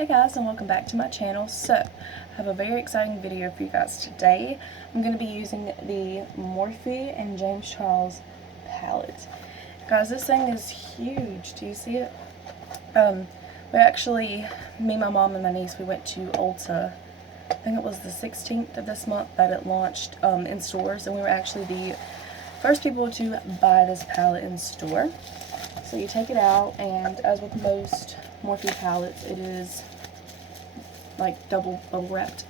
Hey guys, and welcome back to my channel. So, I have a very exciting video for you guys today. I'm going to be using the Morphe and James Charles palette. Guys, this thing is huge. Do you see it? Me, my mom, and my niece, we went to Ulta. I think it was the 16th of this month that it launched in stores, and we were actually the first people to buy this palette in store. So you take it out, and as with most Morphe palettes, it is like double bubble wrapped.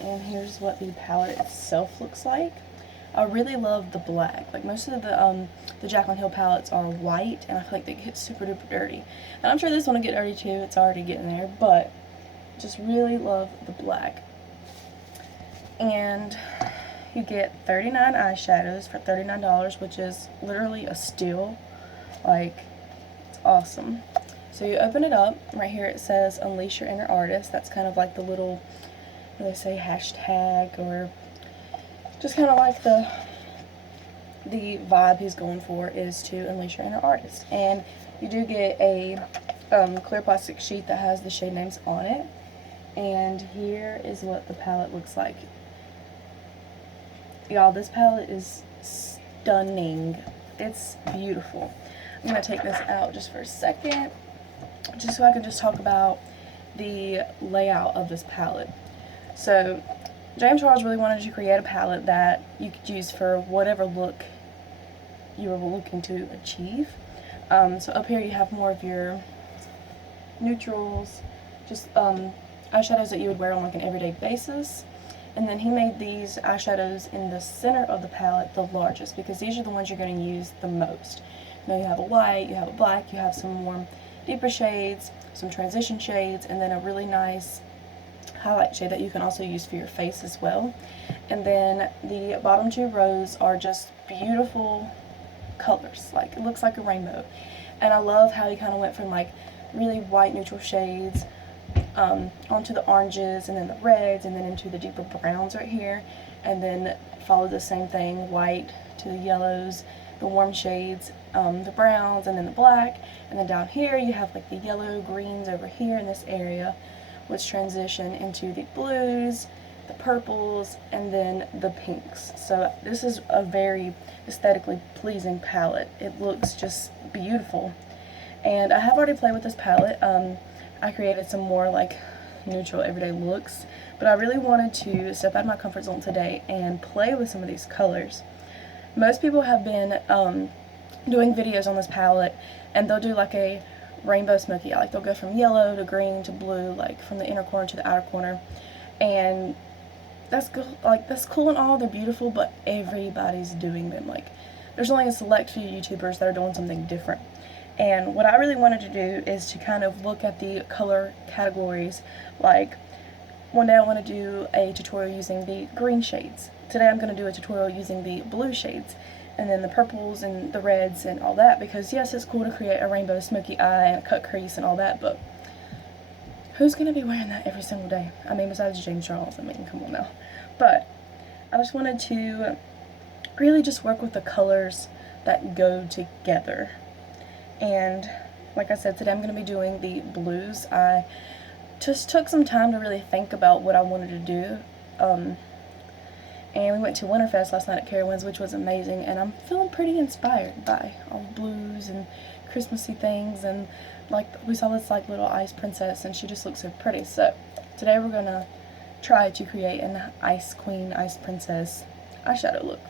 And here's what the palette itself looks like. I really love the black. Like most of the Jaclyn Hill palettes are white, and I feel like they get super duper dirty. And I'm sure this one will get dirty too. It's already getting there, but just really love the black. And you get 39 eyeshadows for $39, which is literally a steal. Like, it's awesome. So you open it up, right here it says Unleash Your Inner Artist. That's kind of like the little, what do they say, hashtag, or just kind of like the vibe he's going for is to unleash your inner artist. And you do get a clear plastic sheet that has the shade names on it. And here is what the palette looks like. Y'all, this palette is stunning. It's beautiful. I'm going to take this out just for a second, just so I can just talk about the layout of this palette. So, James Charles really wanted to create a palette that you could use for whatever look you were looking to achieve. So up here you have more of your neutrals, just eyeshadows that you would wear on like an everyday basis. And then he made these eyeshadows in the center of the palette the largest, because these are the ones you're going to use the most. Now you have a white, you have a black, you have some more deeper shades, some transition shades, and then a really nice highlight shade that you can also use for your face as well. And then the bottom two rows are just beautiful colors. Like, it looks like a rainbow. And I love how he kind of went from like really white neutral shades onto the oranges, and then the reds, and then into the deeper browns right here, and then followed the same thing, white to the yellows, the warm shades, the browns, and then the black, and then down here you have like the yellow greens over here in this area, which transition into the blues, the purples, and then the pinks. So this is a very aesthetically pleasing palette. It looks just beautiful. And I have already played with this palette. I created some more like neutral everyday looks, but I really wanted to step out of my comfort zone today and play with some of these colors. Most people have been doing videos on this palette, and they'll do like a rainbow smoky eye. Like, they'll go from yellow to green to blue, like from the inner corner to the outer corner, and that's cool. Like, that's cool and all, they're beautiful, but everybody's doing them. Like, there's only a select few YouTubers that are doing something different. And what I really wanted to do is to kind of look at the color categories. Like, one day I want to do a tutorial using the green shades. Today I'm going to do a tutorial using the blue shades, and then the purples and the reds and all that, because yes, it's cool to create a rainbow smoky eye and a cut crease and all that, but who's going to be wearing that every single day? I mean, besides James Charles, I mean, come on now. But I just wanted to really just work with the colors that go together. And like I said, today I'm going to be doing the blues. I just took some time to really think about what I wanted to do. And we went to Winterfest last night at Carowinds, which was amazing, and I'm feeling pretty inspired by all the blues and Christmassy things, and like we saw this like little ice princess, and she just looks so pretty. So today we're gonna try to create an ice queen, ice princess eyeshadow look.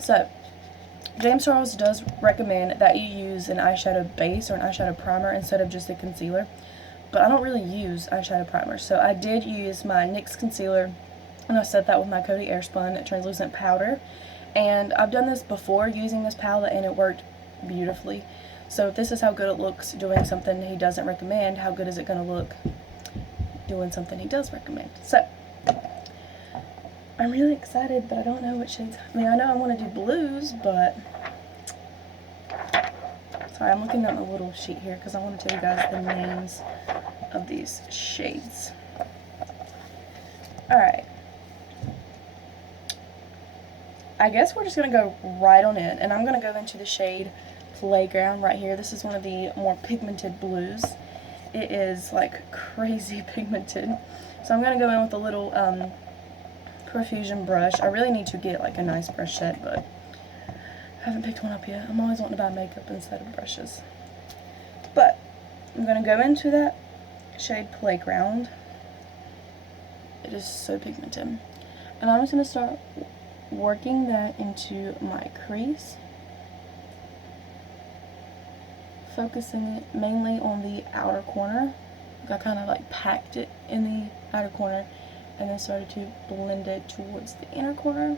So James Charles does recommend that you use an eyeshadow base or an eyeshadow primer instead of just a concealer, but I don't really use eyeshadow primer. So I did use my NYX concealer, and I set that with my Coty Airspun translucent powder. And I've done this before using this palette, and it worked beautifully. So if this is how good it looks doing something he doesn't recommend, how good is it going to look doing something he does recommend? So I'm really excited, but I don't know what shades. I mean, I know I want to do blues, but sorry, I'm looking at my little sheet here because I want to tell you guys the names of these shades. Alright. I guess we're just going to go right on in, and I'm going to go into the shade Playground right here. This is one of the more pigmented blues. It is like crazy pigmented. So I'm going to go in with a little profusion brush. I really need to get like a nice brush set, but I haven't picked one up yet. I'm always wanting to buy makeup instead of brushes. But I'm going to go into that shade Playground. It is so pigmented. And I'm just going to start working that into my crease. Focusing mainly on the outer corner. I kind of like packed it in the outer corner and then started to blend it towards the inner corner.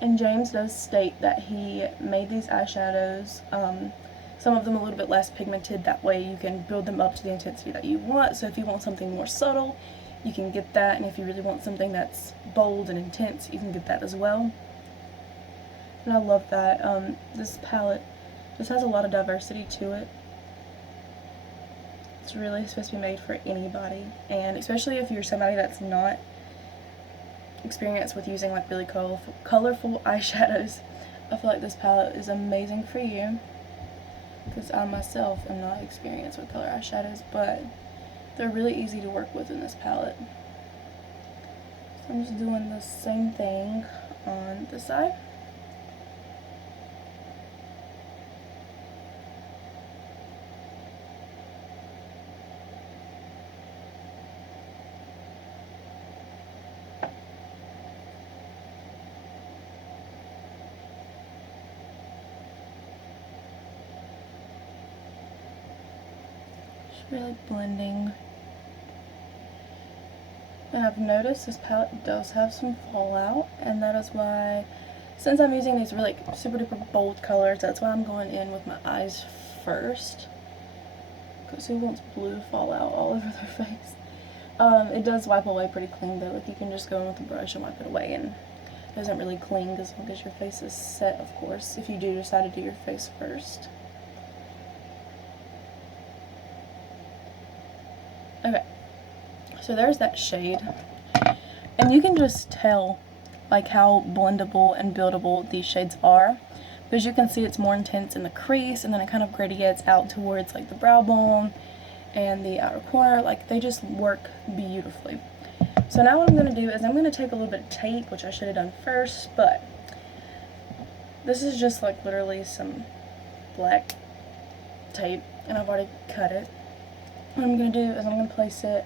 And James does state that he made these eyeshadows, some of them a little bit less pigmented, that way you can build them up to the intensity that you want. So if you want something more subtle, you can get that, and if you really want something that's bold and intense, you can get that as well. And I love that. This palette just has a lot of diversity to it. It's really supposed to be made for anybody, and especially if you're somebody that's not experienced with using like really colorful eyeshadows, I feel like this palette is amazing for you, because I myself am not experienced with color eyeshadows, but they're really easy to work with in this palette. So I'm just doing the same thing on this side. Really blending. And I've noticed this palette does have some fallout, and that is why, since I'm using these really super duper bold colors, that's why I'm going in with my eyes first, because who wants blue fallout all over their face? It does wipe away pretty clean though. Like, you can just go in with a brush and wipe it away, and it doesn't really cling as long as your face is set, of course, if you do decide to do your face first. Okay, so there's that shade, and you can just tell like how blendable and buildable these shades are, because you can see it's more intense in the crease, and then it kind of gradiates out towards like the brow bone and the outer corner. Like, they just work beautifully. So now what I'm going to do is I'm going to take a little bit of tape, which I should have done first, but this is just like literally some black tape, and I've already cut it. What I'm going to do is I'm going to place it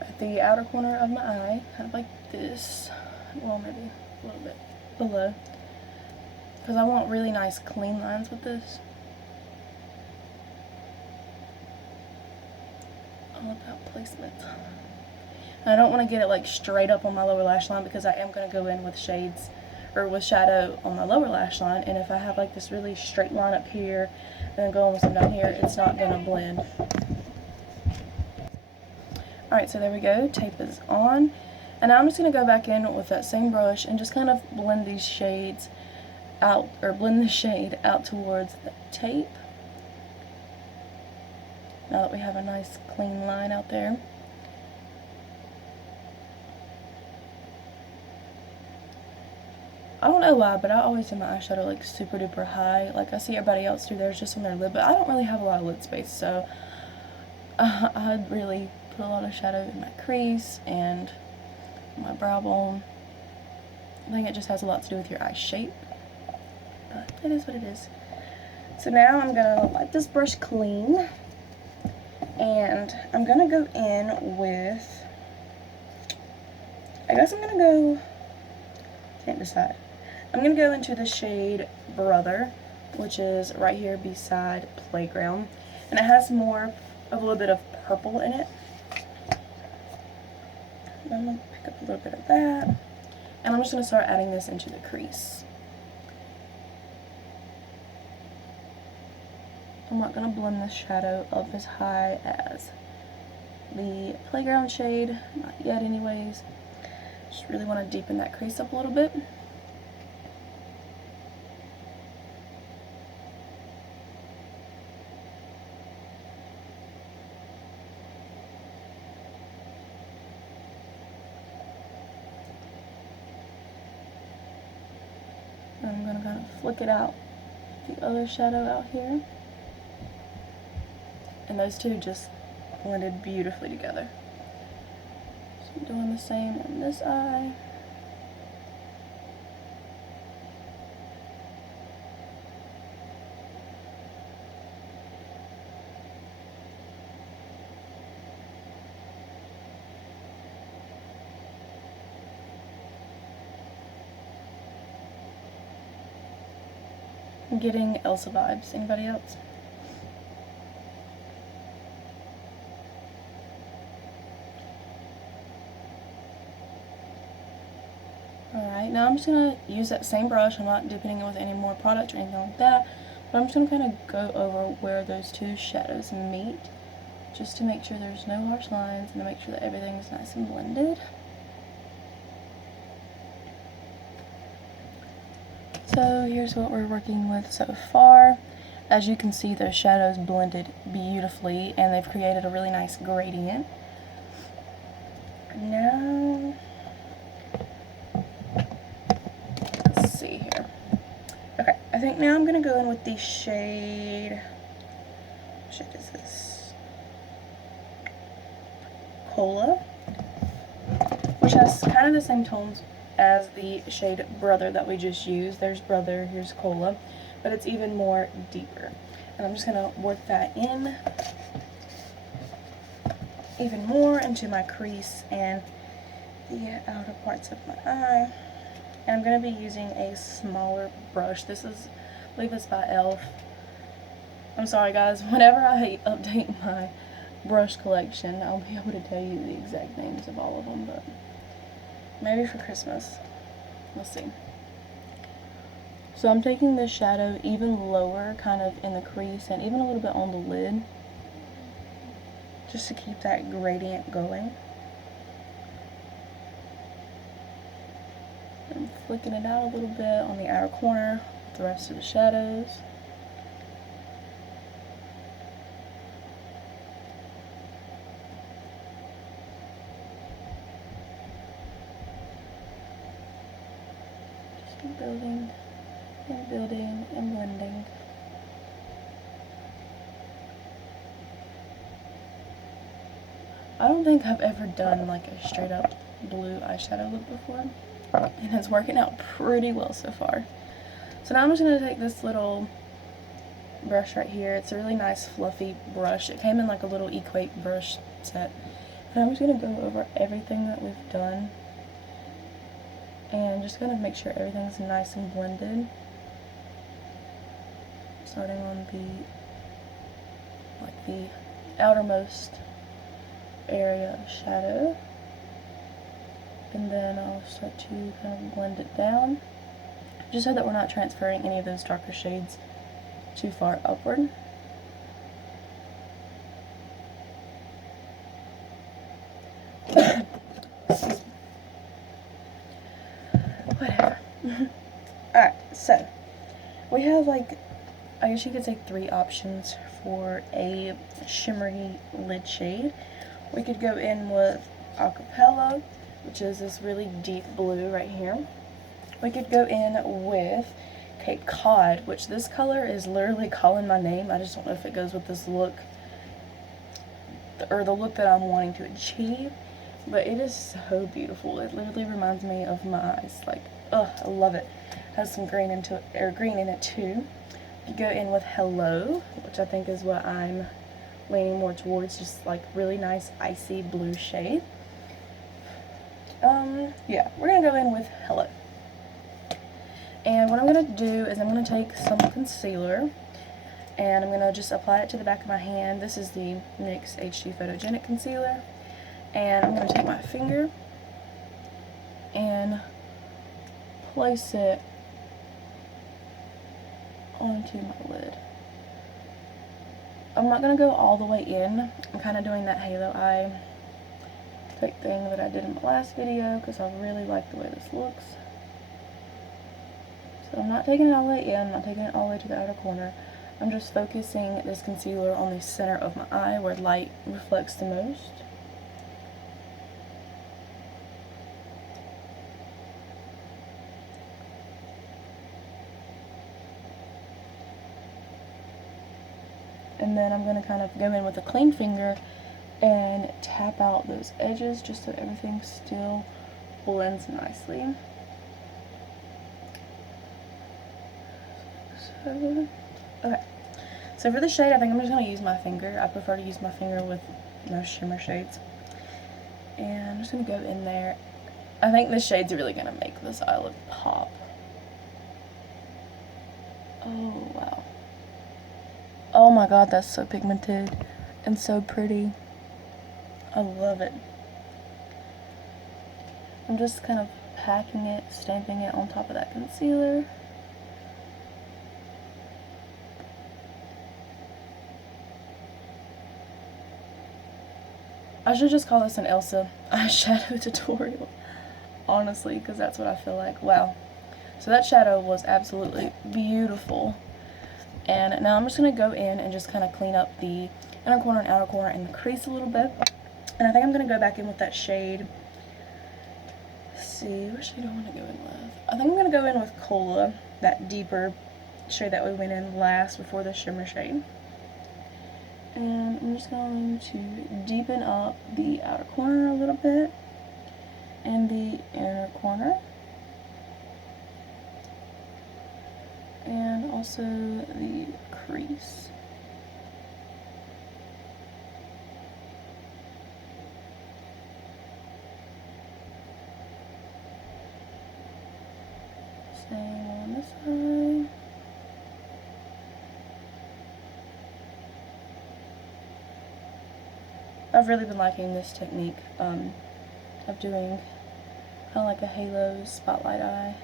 at the outer corner of my eye, kind of like this, well, maybe a little bit below, because I want really nice clean lines with this. All about placement. And I don't want to get it like straight up on my lower lash line, because I am going to go in with shades, or with shadow on my lower lash line, and if I have like this really straight line up here and then go on with some down here, it's not going to blend. Alright, so there we go, tape is on, and now I'm just going to go back in with that same brush and just kind of blend these shades out, or blend the shade out towards the tape, now that we have a nice clean line out there. I don't know why, but I always do my eyeshadow like super duper high. Like, I see everybody else do theirs just on their lid, but I don't really have a lot of lid space, so I'd really put a lot of shadow in my crease and my brow bone. I think it just has a lot to do with your eye shape, but it is what it is. So now I'm going to wipe this brush clean, and I'm going to go in with, I guess I'm going to go, can't decide. I'm going to go into the shade Brother, which is right here beside Playground, and it has more of a little bit of purple in it. I'm going to pick up a little bit of that, and I'm just going to start adding this into the crease. I'm not going to blend this shadow up as high as the Playground shade, not yet anyways. Just really want to deepen that crease up a little bit. And I'm going to kind of flick it out the other shadow out here. And those two just blended beautifully together. So I'm doing the same in this eye. I'm getting Elsa vibes. Anybody else? Alright, now I'm just going to use that same brush. I'm not dipping it with any more product or anything like that. But I'm just going to kind of go over where those two shadows meet, just to make sure there's no harsh lines and to make sure that everything's nice and blended. So here's what we're working with so far. As you can see, those shadows blended beautifully and they've created a really nice gradient. Now, let's see here. Okay, I think now I'm going to go in with the shade, what shade is this? Cola, which has kind of the same tones as the shade Brother that we just used. There's Brother, here's Cola, but it's even more deeper. And I'm just going to work that in even more into my crease and the outer parts of my eye. And I'm going to be using a smaller brush. This is, I believe it's by e.l.f. I'm sorry guys, whenever I update my brush collection, I'll be able to tell you the exact names of all of them, but maybe for Christmas. We'll see. So I'm taking this shadow even lower, kind of in the crease and even a little bit on the lid, just to keep that gradient going. I'm flicking it out a little bit on the outer corner with the rest of the shadows. Just building and building and blending. I don't think I've ever done like a straight up blue eyeshadow look before, and it's working out pretty well so far. So now I'm just going to take this little brush right here. It's a really nice fluffy brush. It came in like a little Equate brush set. And I'm just going to go over everything that we've done and just kind of make sure everything's nice and blended. Starting on the outermost area of shadow, and then I'll start to kind of blend it down, just so that we're not transferring any of those darker shades too far upward. Whatever. Alright, so we have, like, I guess you could say 3 options for a shimmery lid shade. We could go in with Acapella, which is this really deep blue right here. We could go in with Cape Cod, which this color is literally calling my name. I just don't know if it goes with this look, or the look that I'm wanting to achieve, but it is so beautiful. It literally reminds me of my eyes. Like, ugh, I love it. It has some green into it, or green in it too. You go in with Hello, which I think is what I'm leaning more towards, just like really nice icy blue shade. Yeah, we're gonna go in with Hello. And what I'm gonna do is I'm gonna take some concealer and I'm gonna just apply it to the back of my hand. This is the NYX HD Photogenic Concealer. And I'm gonna take my finger and place it onto my lid. I'm not going to go all the way in. I'm kind of doing that halo eye type thing that I did in the last video because I really like the way this looks. So I'm not taking it all the way in, I'm not taking it all the way to the outer corner. I'm just focusing this concealer on the center of my eye where light reflects the most. And then I'm going to kind of go in with a clean finger and tap out those edges just so everything still blends nicely. Okay, so for the shade, I think I'm just going to use my finger. I prefer to use my finger with most shimmer shades. And I'm just going to go in there. I think this shade's really going to make this eye look pop. Oh, wow. Oh my god, that's so pigmented and so pretty. I love it. I'm just kind of packing it, stamping it on top of that concealer. I should just call this an Elsa eyeshadow tutorial, honestly, because that's what I feel like. Wow. So that shadow was absolutely beautiful. And now I'm just going to go in and just kind of clean up the inner corner and outer corner and the crease a little bit. And I think I'm going to go back in with that shade. Let's see, what shade do I want to go in with? I think I'm going to go in with Cola, that deeper shade that we went in last before the shimmer shade. And I'm just going to deepen up the outer corner a little bit and the inner corner. And also the crease. Same on this side. I've really been liking this technique of doing kind of like a halo spotlight eye.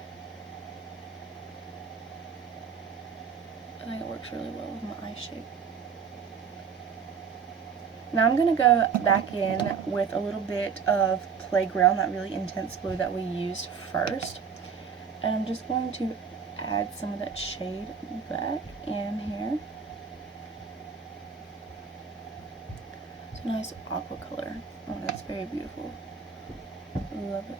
I think it works really well with my eye shape. Now I'm going to go back in with a little bit of Playground, that really intense blue that we used first. And I'm just going to add some of that shade back in here. It's a nice aqua color. Oh, that's very beautiful. Love it.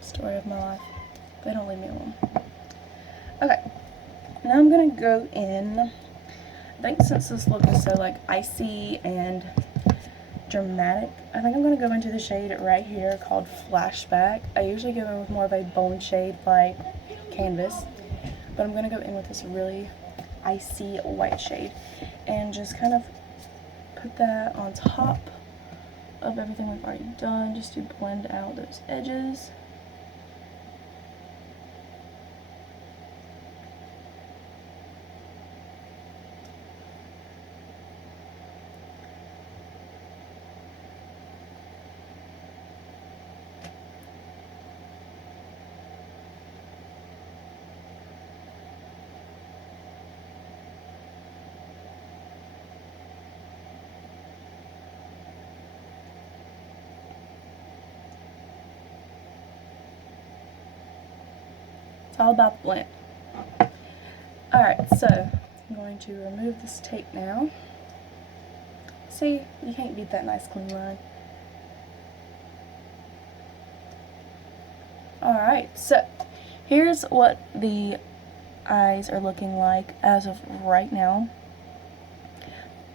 Story of my life. They don't leave me alone. Okay, now I'm gonna go in. I think since this look is so like icy and dramatic, I think I'm gonna go into the shade right here called Flashback. I usually go in with more of a bone shade like Canvas, but I'm gonna go in with this really icy white shade and just kind of put that on top of everything we've already done just to blend out those edges. It's all about the blend. Alright, so I'm going to remove this tape now. See, you can't beat that nice clean line. Alright, so here's what the eyes are looking like as of right now.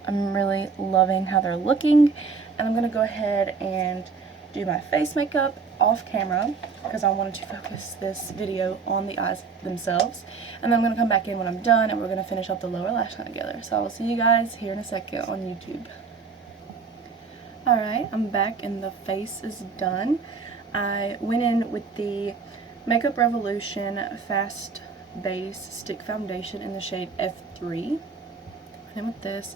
I'm really loving how they're looking, and I'm going to go ahead and do my face makeup off camera because I wanted to focus this video on the eyes themselves, and then I'm going to come back in when I'm done and we're going to finish up the lower lash line together. So I will see you guys here in a second on YouTube. Alright, I'm back and the face is done. I went in with the Makeup Revolution Fast Base Stick Foundation in the shade F3. And then with this,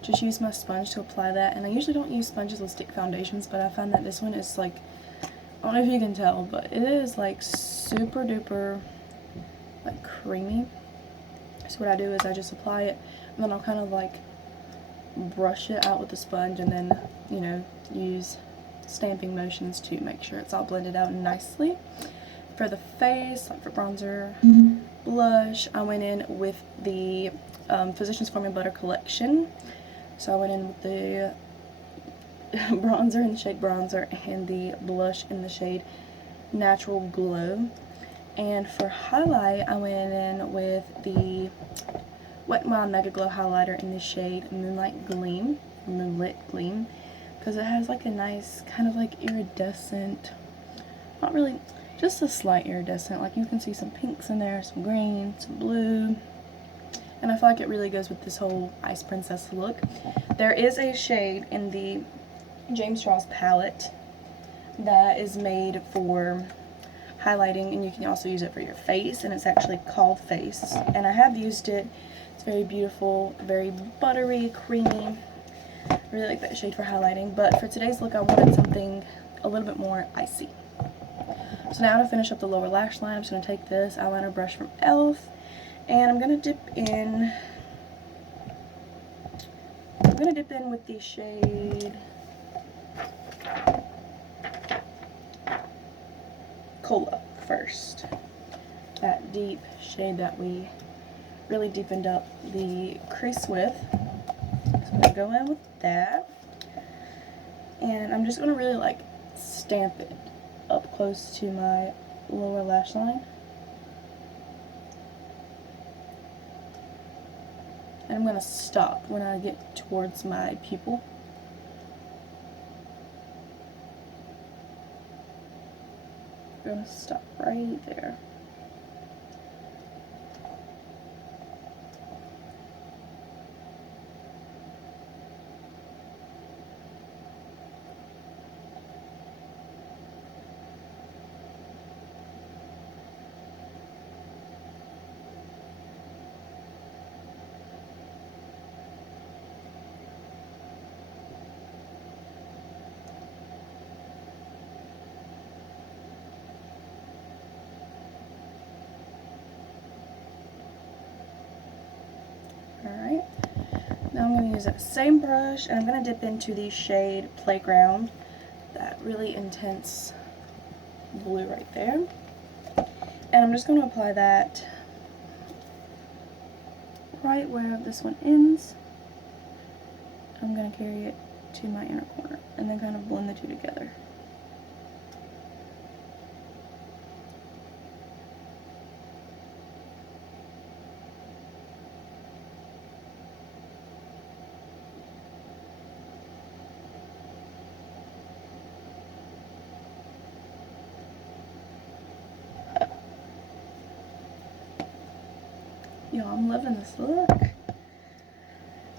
just use my sponge to apply that. And I usually don't use sponges with stick foundations, but I find that this one is like, I don't know if you can tell, but it is like super duper like creamy. So what I do is I just apply it, and then I'll kind of like brush it out with the sponge, and then, you know, use stamping motions to make sure it's all blended out nicely. For the face, like for bronzer, blush, I went in with the Physicians Formula Butter Collection. So I went in with the bronzer in the shade Bronzer and the blush in the shade natural glow. And for highlight, I went in with the Wet n Wild Mega Glow highlighter in the shade Moonlit Gleam, because it has like a nice kind of like iridescent, not really, just a slight iridescent, like you can see some pinks in there, some green, some blue, and I feel like it really goes with this whole Ice Princess look. There is a shade in the James Charles palette that is made for highlighting, and you can also use it for your face, and it's actually called Face, and I have used it. It's very beautiful, very buttery, creamy. I really like that shade for highlighting, but for today's look I wanted something a little bit more icy. So now to finish up the lower lash line, I'm just going to take this eyeliner brush from e.l.f. and I'm going to dip in with the shade Cola first. That deep shade that we really deepened up the crease with. So I'm going to go in with that. And I'm just going to really like stamp it up close to my lower lash line. And I'm going to stop when I get towards my pupil. I'm going to stop right there. Alright, now I'm going to use that same brush and I'm going to dip into the shade Playground, that really intense blue right there. And I'm just going to apply that right where this one ends. I'm going to carry it to my inner corner and then kind of blend the two together. Yo, I'm loving this look.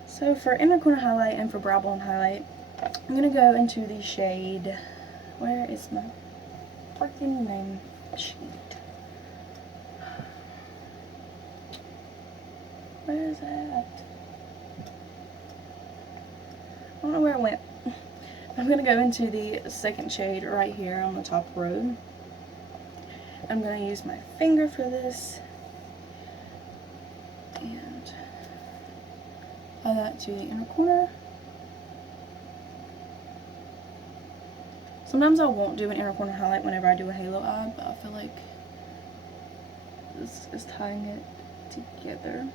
So for inner corner highlight and for brow bone highlight, I'm going to go into the shade, where is my freaking name sheet? Where is that? I don't know where it went. I'm going to go into the second shade right here on the top row. I'm going to use my finger for this and apply that to the inner corner. Sometimes I won't do an inner corner highlight whenever I do a halo eye, but I feel like this is tying it together.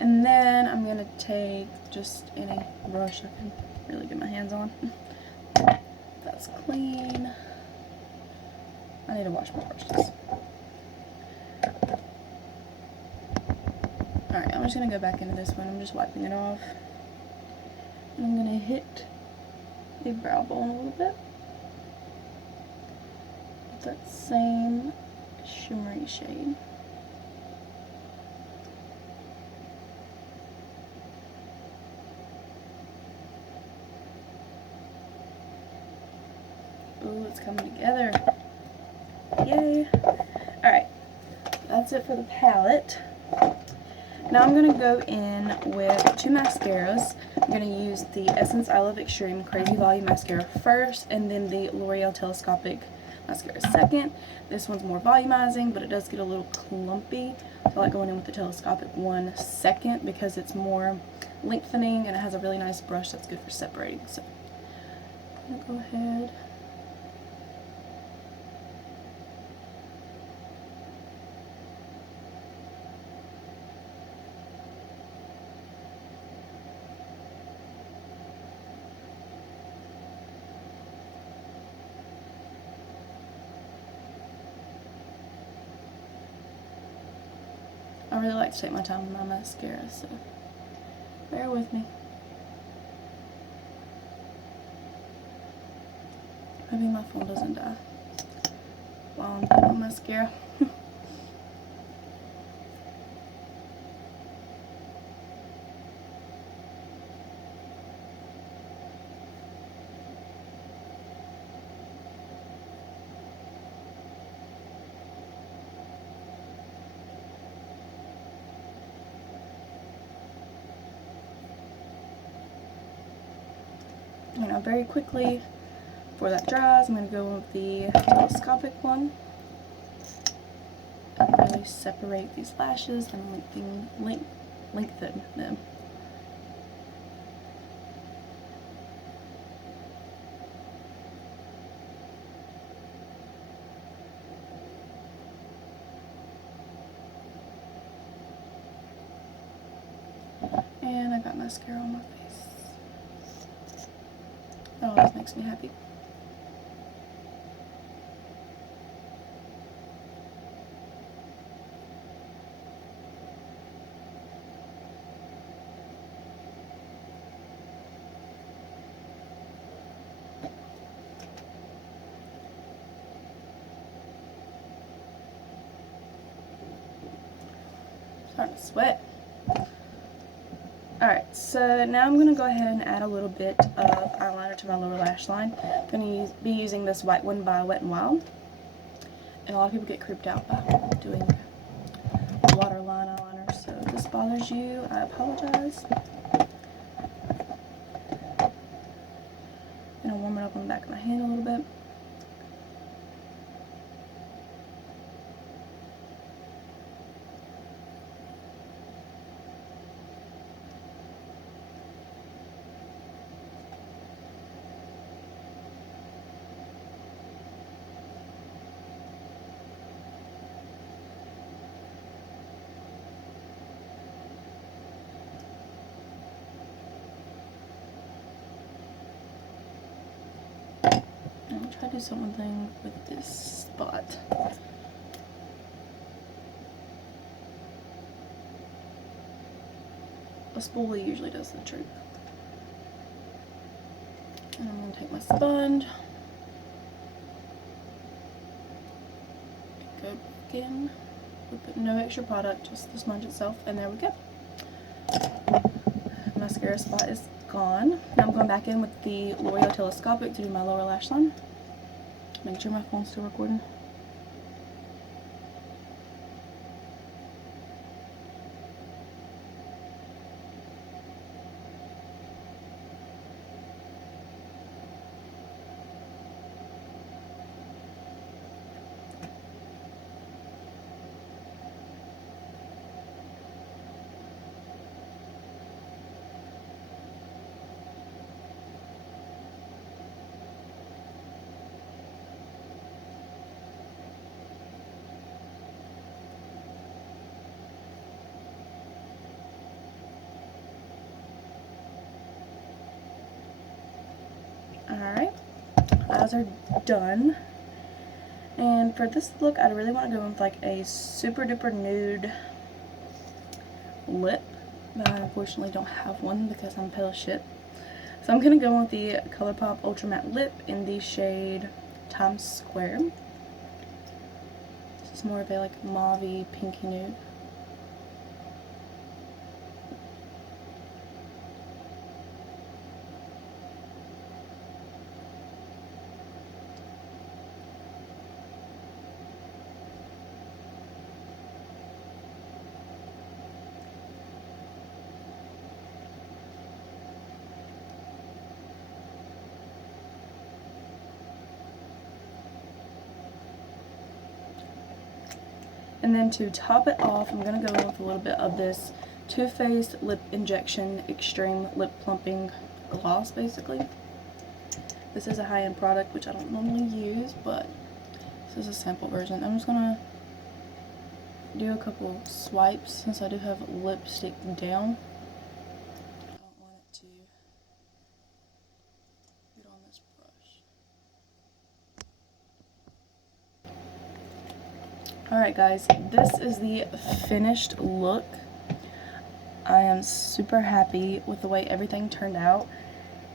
And then I'm going to take just any brush I can really get my hands on. That's clean. I need to wash my brushes. Alright, I'm just going to go back into this one. I'm just wiping it off. And I'm going to hit the brow bone a little bit with that same shimmery shade. Ooh, it's coming together. Yay! Alright, that's it for the palette. Now I'm going to go in with two mascaras. I'm going to use the Essence I Love Extreme Crazy Volume Mascara first, and then the L'Oreal Telescopic Mascara second. This one's more volumizing, but it does get a little clumpy. So I like going in with the Telescopic one second because it's more lengthening and it has a really nice brush that's good for separating. So I'm going to go ahead. really like to take my time with my mascara, so bear with me. Maybe my phone doesn't die while I'm putting on mascara. You know, very quickly before that dries, I'm going to go with the telescopic one and really separate these lashes and lengthen them. And I got mascara on my face. That always makes me happy. Starting to sweat. Alright, so now I'm going to go ahead and add a little bit of eyeliner to my lower lash line. I'm going to be using this white one by Wet n Wild. And a lot of people get creeped out by doing waterline eyeliner, so if this bothers you, I apologize. And I'll warm it up on the back of my hand a little bit. Try to do something with this spot. A spoolie usually does the trick. And I'm going to take my sponge, go back in with no extra product, just the sponge itself, and there we go. Mascara spot is gone. Now I'm going back in with the L'Oreal Telescopic to do my lower lash line. Make sure my phone's still recording. Alright, eyes are done. And for this look, I really want to go with like a super duper nude lip, but I unfortunately don't have one because I'm pale as shit. So I'm going to go with the ColourPop Ultra Matte Lip in the shade Times Square. This is more of a like mauve-y, pinky nude. And then to top it off, I'm going to go in with a little bit of this Too Faced Lip Injection Extreme Lip Plumping Gloss, basically. This is a high-end product, which I don't normally use, but this is a sample version. I'm just going to do a couple swipes since I do have lipstick down. I don't want it to get on this brush. Alright guys, this is the finished look. I am super happy with the way everything turned out.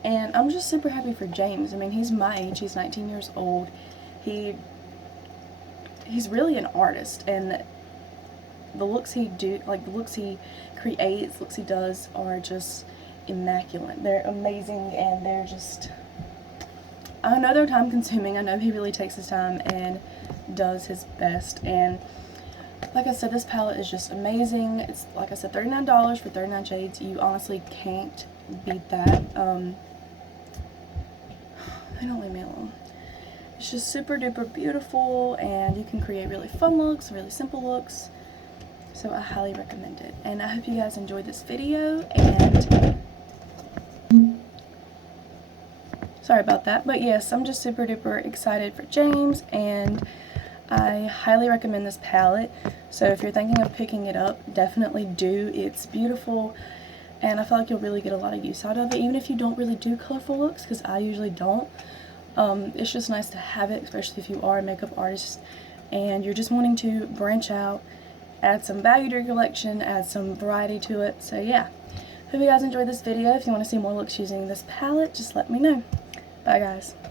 And I'm just super happy for James. I mean, he's my age, he's 19 years old. He's really an artist, and the looks he creates, looks he does are just immaculate. They're amazing, and they're just, I know they're time consuming. I know he really takes his time and does his best. And like I said, this palette is just amazing. It's, like I said, $39 for 39 shades. You honestly can't beat that. They don't leave me alone. It's just super duper beautiful, and you can create really fun looks, really simple looks. So I highly recommend it. And I hope you guys enjoyed this video, and sorry about that. But yes, I'm just super duper excited for James, and I highly recommend this palette. So if you're thinking of picking it up, definitely do. It's beautiful, and I feel like you'll really get a lot of use out of it, even if you don't really do colorful looks, because I usually don't. It's just nice to have it, especially if you are a makeup artist and you're just wanting to branch out, add some value to your collection, add some variety to it. So yeah, hope you guys enjoyed this video. If you want to see more looks using this palette, just let me know. Bye guys.